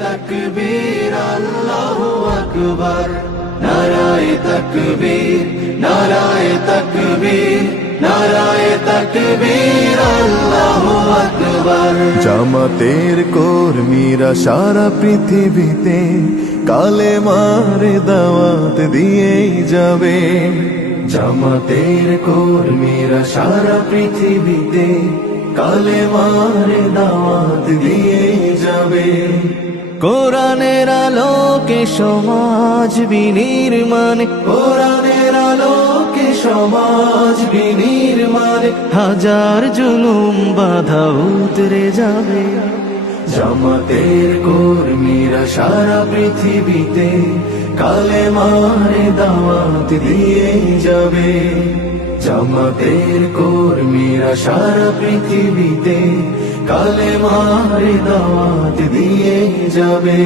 তাকবীর আল্লাহু আকবার, নারায়ে তাকবীর, নারায়ে তাকবীর, নারায়ে তাকবীর আল্লাহু আকবার। জামাতের কর্মীরা সারা পৃথিবীতে কালেমার দাওয়াত দিয়েই যাবে। জামাতের কর্মীরা সারা পৃথিবীতে কালেমার দাওয়াত দিয়েই যাবে। কোরআনের আলোকে সমাজ বিনির্মাণ, কোরআনের আলোকে সমাজ বিনির্মাণ, হাজার জুলুম বাধা উতরে যাবে। জামাতের কর্মীরা সারা পৃথিবীতে কালেমার দাওয়াত দিয়ে যাবে। জামাতের কর্মীরা সারা পৃথিবীতে কালেমার দাওয়াত দিয়ে যাবে।